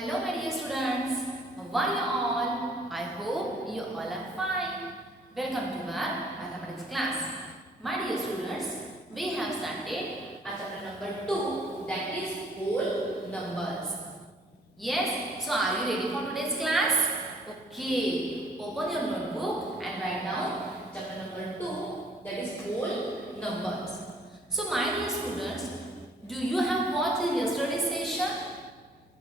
Hello my dear students, how are you all? I hope you all are fine. Welcome to our mathematics class. My dear students, we have started our chapter number 2, that is whole numbers. Yes, so are you ready for today's class? Okay, open your notebook and write down chapter number 2, that is whole numbers. So my dear students, do you have watched the yesterday's session?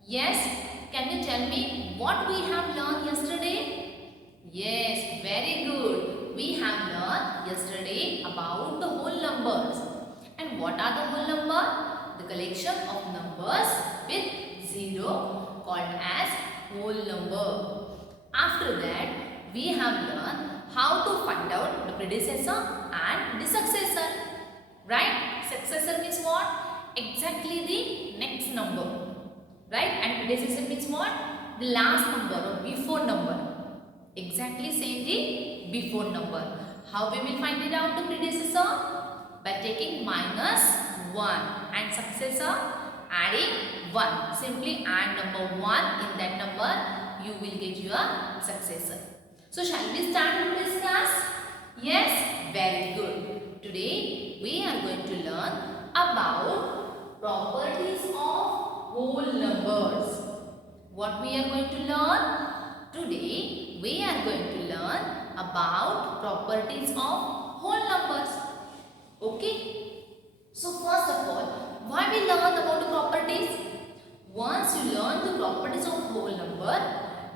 Yes, can you tell me what we have learned yesterday? Yes, very good. We have learned yesterday about the whole numbers. And what are the whole numbers? The collection of numbers with zero called as whole number. After that, we have learned how to find out the predecessor and the successor. Right? Successor means what? Exactly the next number. Right? And predecessor means what? The last number or before number. Exactly same the before number. How we will find it out the predecessor? By taking minus 1 and successor adding 1. Simply add number 1 in that number, you will get your successor. So shall we start today's class? Yes, very good. Today we are going to learn about properties of whole numbers. What we are going to learn? Today we are going to learn about properties of whole numbers. Okay? So first of all, why we learn about the properties? Once you learn the properties of whole number,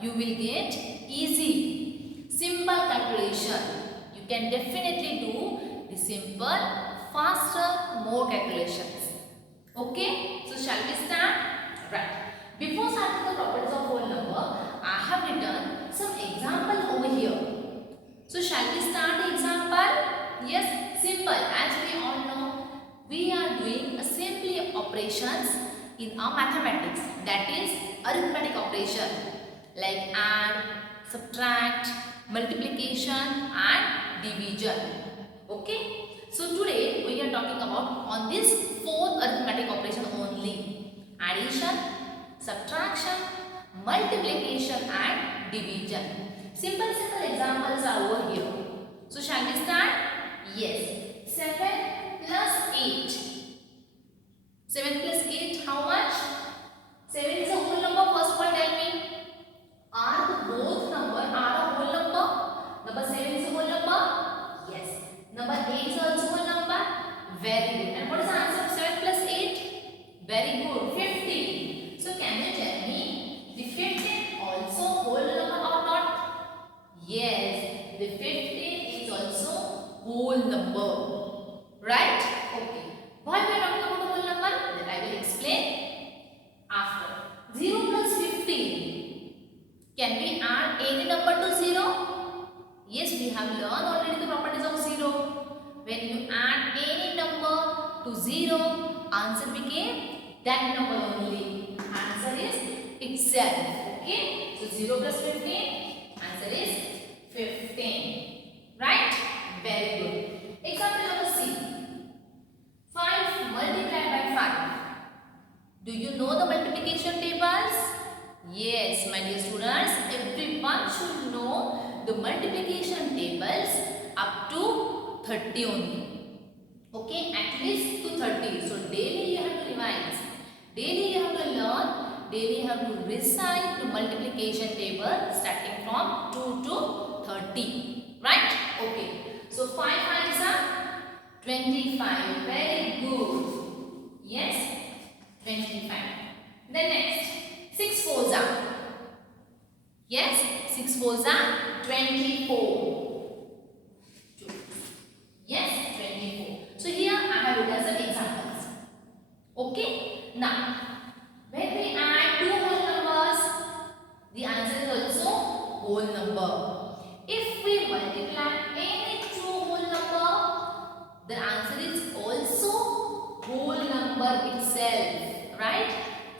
you will get easy, simple calculation. You can definitely do the simple, faster, more calculations. Okay, so shall we start? Right. Before starting the properties of whole number, I have written some example over here. So shall we start the example? Yes, simple. As we all know, we are doing a simply operations in our mathematics. That is arithmetic operation like add, subtract, multiplication and division. Okay. So today we are talking about on this fourth arithmetic operation only. Addition, subtraction, multiplication and division. Simple examples are over here. So shall we start? Yes. 7 plus 8. 7 plus 8 how much? 7 is a whole number. First one tell me. Are the both number are a whole number? Number 7 is a whole number? Yes. Number 8 is also whole number? Very good. And what is the answer of 7 plus 8? Very good. 15. So can you tell me the 15 also whole number or not? Yes. The 15 is also whole number. Right? Okay. Why we are talking about the whole number? That I will explain after. 0 plus 15. Can we add any number to 0? Yes, we have learned already the properties of 0. When you add any number to 0, answer became that number only. Answer is itself. Okay? So 0 plus 15, answer is 15. Right? Very good. Example number C. 5 multiplied by 5. Do you know the multiplication tables? Yes, my dear students, everyone should know the multiplication tables up to 30 only. Okay, at least to 30. So daily you have to revise. Daily you have to learn. Daily you have to recite the multiplication table starting from 2 to 30. Right? Okay. So 5 5s are 25. Very good. Yes, 25. Then next. 6 4s are. Yes, 6 4s are 24. Yes, 24. So here I have written some examples. Okay. Now, when we add two whole numbers, the answer is also whole number. If we multiply any two whole number, the answer is also whole number itself. Right?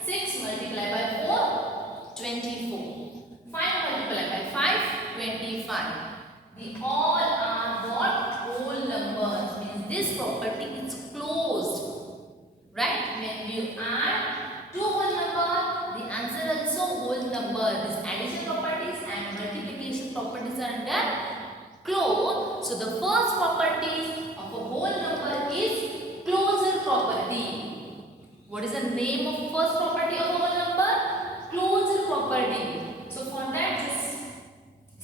6 multiplied by 4, 24. 5 multiplied by 5, 25. The all are what? Whole numbers. Means this property is closed. Right? When you add two whole number, the answer also number. This addition properties and multiplication properties are under close. So the first property of a whole number is closure property. What is the name of first property of a whole number? Closure property. So for that, just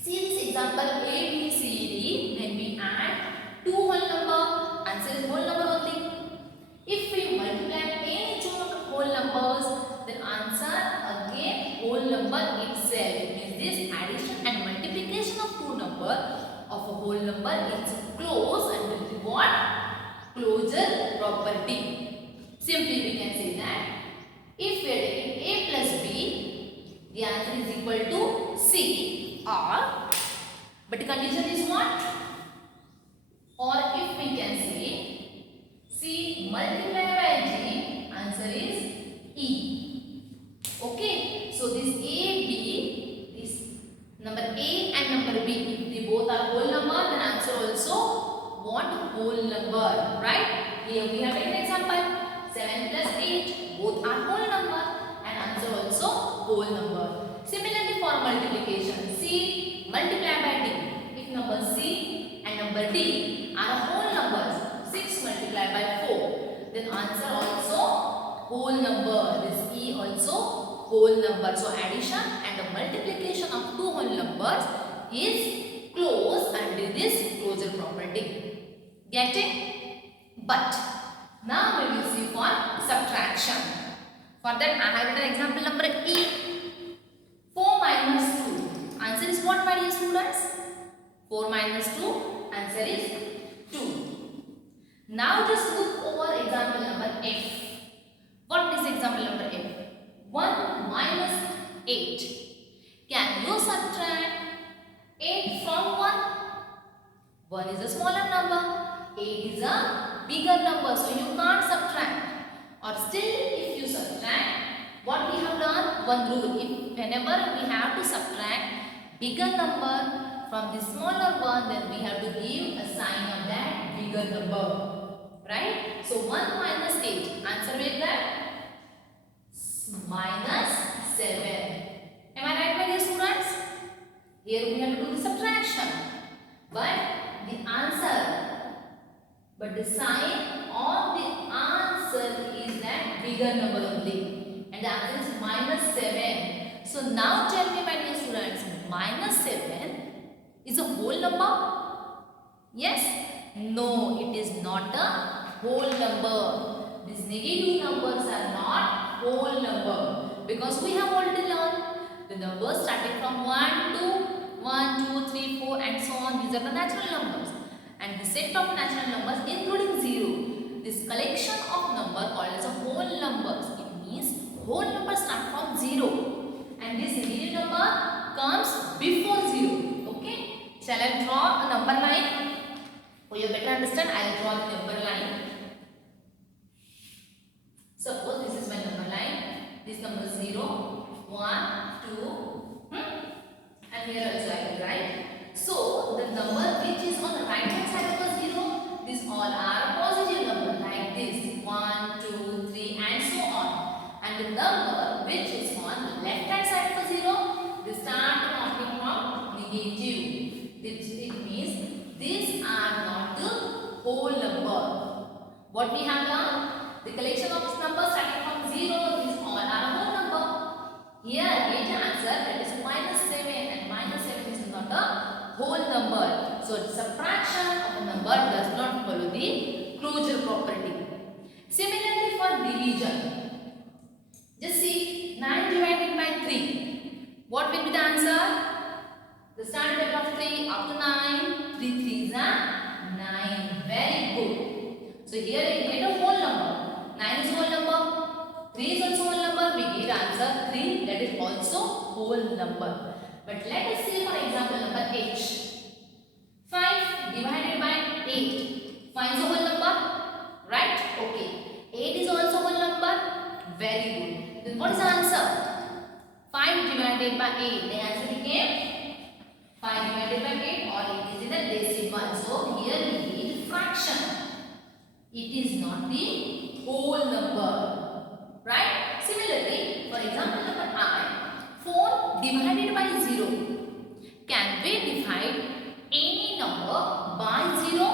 see this example A, B, C, D. When we add two whole number, answer is whole number only. If we multiply any two whole numbers, then answer again whole number itself. It means this addition and multiplication of two numbers of a whole number is close and will be what? Closure property. Simply we can say that if we are taking A plus B, the answer is equal to C, or but the condition is what? Or if we can say C multiplied by G, answer is E. Okay, so this A, B, this number A and number B, if they both are whole number, then answer also what? Whole number, right? Here we have taken example 7 plus 8, both are whole number, and answer also whole number. Similarly for multiplication, C multiplied by D. If number C and number D are whole numbers, 6 multiplied by 4, then answer also whole number. This E also whole number. So addition and the multiplication of two whole numbers is close under this closure property. Getting? But now we will see for subtraction. For that I have written example number E. 4 minus 2. Answer is what, my dear students? 4 minus 2. Answer is 2. Now just look over example number F. What is example number F? 1 minus 8. Can you subtract 8 from 1? 1 is a smaller number. 8 is a bigger number. So you can't subtract. Or still if you subtract, what we have learned? One rule. If whenever we have to subtract bigger number from the smaller one, then we have to give a sign of that bigger number. Right? So 1 minus 8. Answer with that? Minus 7. Am I right, my dear students? Here we have to do the subtraction. But the sign of the answer is that bigger number only. And the answer is minus 7. So now tell me, my dear students, minus 7 is a whole number? Yes? No, it is not a whole number. These negative numbers are not whole number. Because we have already learned the numbers starting from 1 to 1, 2, 3, 4 and so on. These are the natural numbers. And the set of natural numbers including 0. This collection of numbers called as a whole numbers. It means whole numbers start from 0. And this negative number comes before 0. Okay? Shall I draw a number line? For you better understand, I will draw the number line. Suppose this is my number line. This number is 0, 1, 2, and here also I will write. So the number which is on the right hand side of the 0, these all are positive numbers like this 1, 2, 3 and so on. And the number which is on the left hand side of the 0, they start counting from negative. It means these are not the whole number. What we have learned? The collection of numbers starting from 0, these all are a whole number. Here get an answer that is minus 7, and minus 7 is not a whole number. So subtraction of a number does not follow the closure property. Similarly for division. Just see 9 divided by 3. What will be the answer? The standard value of 3 up to 9. 3 3s are 9. Very good. So here we get a whole number. 9 is whole number. 3 is also whole number. We get answer 3. That is also whole number. But let us see for example number H. 5 divided by 8. 5 is a whole number. Right? Okay. 8 is also whole number. Very good. Then what is the answer? 5 divided by 8. The answer became 5 divided by 8, or it is in the decimal. So here we need fraction. It is not the whole number. Right? Similarly, for example number I, 4 divide any number by 0?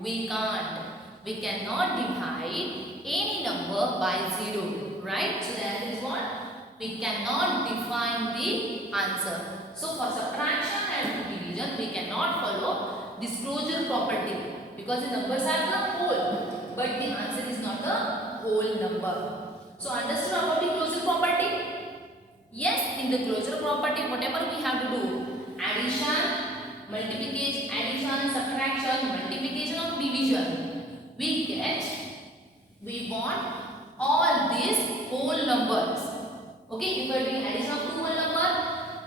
We can't. We cannot divide any number by 0, right? So the answer is what? We cannot define the answer. So for subtraction and division, we cannot follow this closure property because the numbers are the whole, but the answer is not the whole number. So understood about the closure property? Yes, in the closure property, whatever we have to do, addition, multiplication, addition, subtraction, multiplication or division, we want all these whole numbers. Okay, if we are doing addition of two whole number,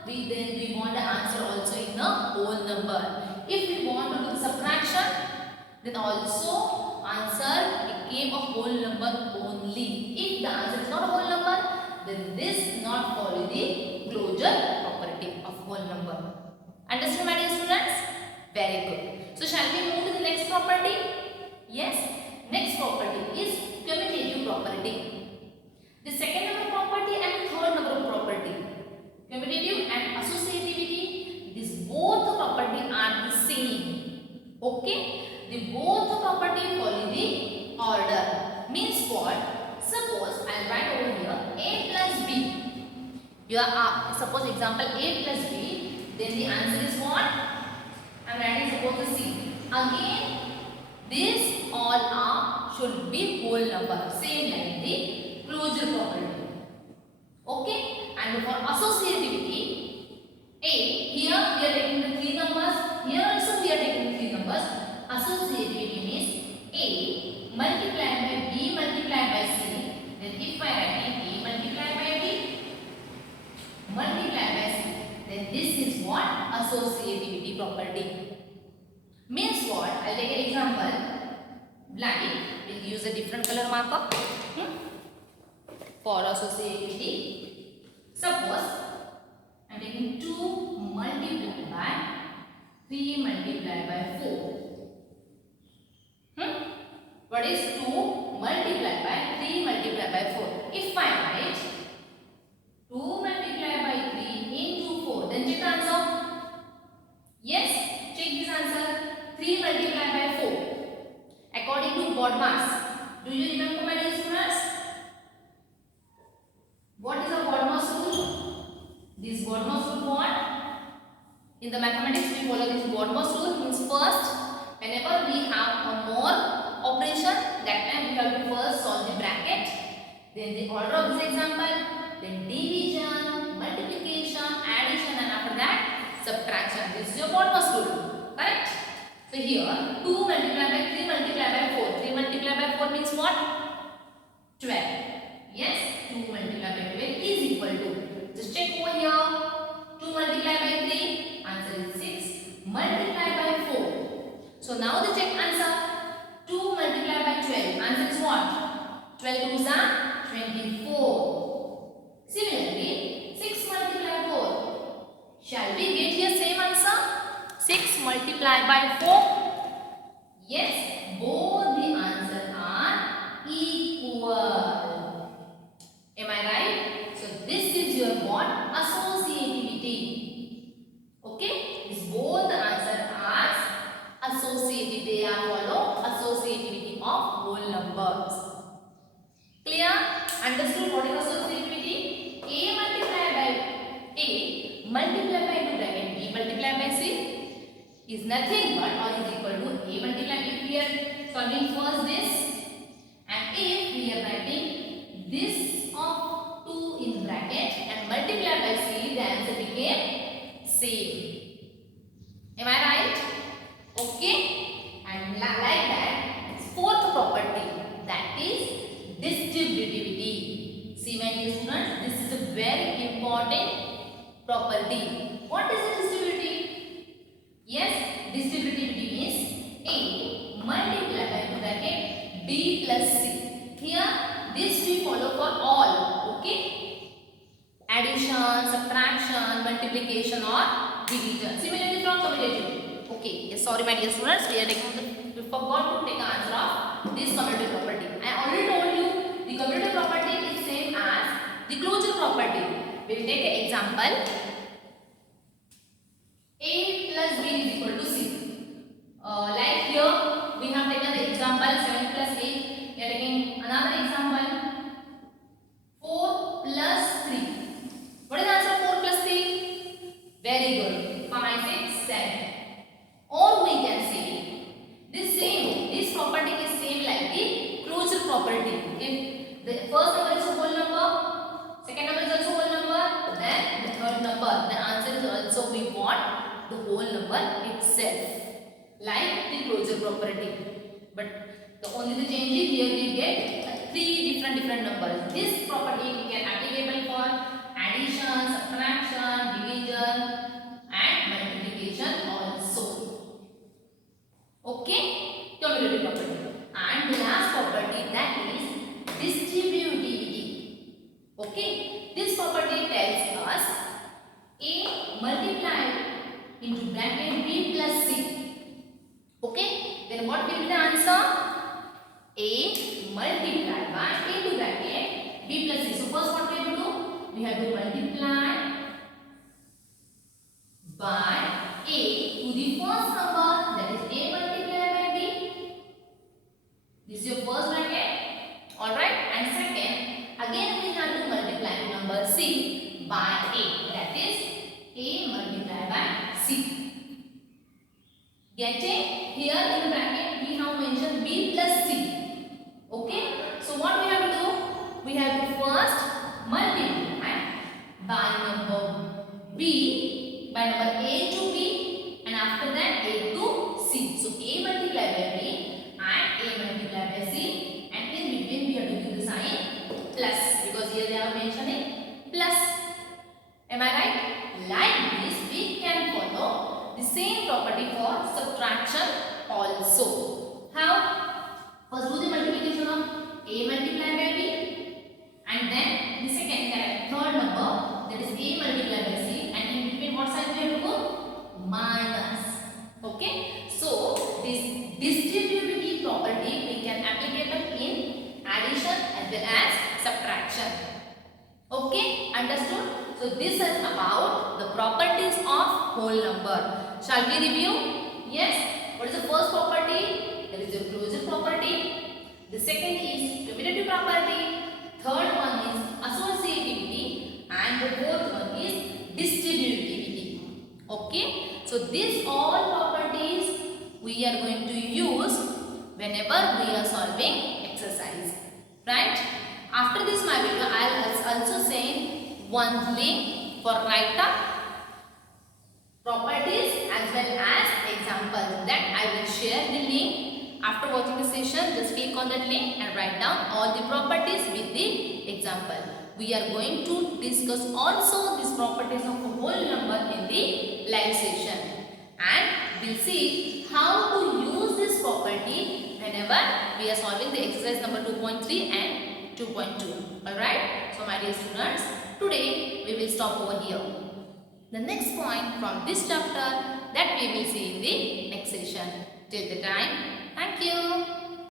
we want the answer also in the whole number. If we want to do subtraction, then also answer became a whole number only. If the answer is not a whole number, then this not follow the closure property of whole number. Understand, my dear students? Very good. So shall we move to the next property? Yes. Next property is commutative property. The second number property and third number property. Commutative and associativity. These both property are the same. Okay? The both property follow the order. Means what? Suppose I write over here a plus b. You are suppose example a plus b. Then the answer is what? I am writing suppose the c. Again, these all are should be whole number. Same like the closure property. Okay? And for associativity, a here we are taking the three numbers. Here also we are taking the three numbers. Associativity means a multiplied by b multiplied by c. Then if I write a multiplied by b multiplied by c, then this is what? Associativity property. Means what? I'll take an example. Like, we'll use a different color marker for associativity. Suppose I'm taking 2 multiplied by 3 multiplied by 4. What is 2 multiplied by 3 multiplied by 4? If I write 2 multiplied by 3 into 4, then check the answer. Yes, check this answer. 3 multiplied by 4. According to BODMAS. Do you remember, my dear students? What is a BODMAS rule? This BODMAS rule what? In the mathematics we follow this BODMAS rule. Means first, whenever we have a more operation, that time we have to first solve the bracket. Then the order of this example. Then division, multiplication, addition, and after that subtraction. This is your BODMAS rule. Correct? So here 2 multiplied by 3 multiplied by 4. 3 multiplied by 4 means what? 12. Yes, 2 multiplied by 12 is equal to. Just check over here. 2 multiplied by 3. Answer is 6. Multiplied by 4. So now the check answer. 2 multiplied by 12. Answer is what? 12 2s are 24. Similarly, 6 multiplied by 4. Shall we get here same answer? 6 multiplied by 4. Yes, both the answers are equal. Am I right? So this is your what? Associativity. Okay? These both the answers are associative. They are follow associativity of whole numbers. Clear? Understood what is associativity? A multiplied by A multiplied by 2 bracket B multiplied by C is nothing but or is equal to A multiplied. If we are solving first this and if we are writing this of 2 in bracket and multiplied by C, the answer became same. Am I right? Okay? And like that, fourth property, that is distributivity. See my dear students, this is a very important property. What is the distributivity? Yes, distributivity means A multiplied by 2 bracket B plus C. Here, this we follow for all. Okay? Addition, subtraction, multiplication or division. Similarly from commutative. Okay. Yes, sorry my dear students, we forgot to take answer of this commutative property. I already told you the commutative property is same as the closure property. We will take an example. A plus B is equal to C. Like here we have taken the example 7 plus 8. We are taking another example 4 plus 3. What is the answer of 4 plus 3? Very good. 5, 6, 7. Or we can say this property is same like the closure property. If the first number is a whole number, second number is also whole number, then the third number, the answer is also we want the whole number itself, like the closure property. But the only change is here we get three different numbers. This property we can applicable for addition, subtraction, division and multiplication also. Okay, cumulative property. And the last property, that is distributivity. Okay, this property tells us A multiplied into bracket B plus C. Okay, then what will be the answer? A multiplied by into bracket B plus C. So first what we have to do? We have to multiply by A to the first number, that is A multiplied by B. This is your first bracket. Alright, and second, again we have to multiply number C by A, that is A multiplied by C. Getting? Here in the bracket we have mentioned B plus C. Okay, so what we have to do? We have to first multiply by number B, by number A to B, and after that A to C. So A multiplied by B and A multiplied by C, and in between we have to give the sign plus, because here they are mentioning plus. Am I right? Like this we can follow the same property for subtraction also. How? First do the multiplication of A multiplied by B, and then the third number, that is A multiplied by C, and in between what sign we have to go? Minus. Okay, so this distributivity property we can applicable in addition as well as subtraction. Okay, understood? So this is about the properties of whole number. Shall we review? Yes. What is the first property? There is a closure property. The second is cumulative property. Third one is associativity, and the fourth one is distributivity. Okay. So these all properties we are going to use whenever we are solving exercise. Right? After this my video, I will also send one link for write up properties as well as examples. That I will share the link. After watching the session, just click on that link and write down all the properties with the example. We are going to discuss also these properties of a whole number in the live session. And we'll see how to use this property whenever we are solving the exercise number 2.3 and 2.2. Alright? So my dear students, today we will stop over here. The next point from this chapter that we will see in the next session. Till the time, thank you.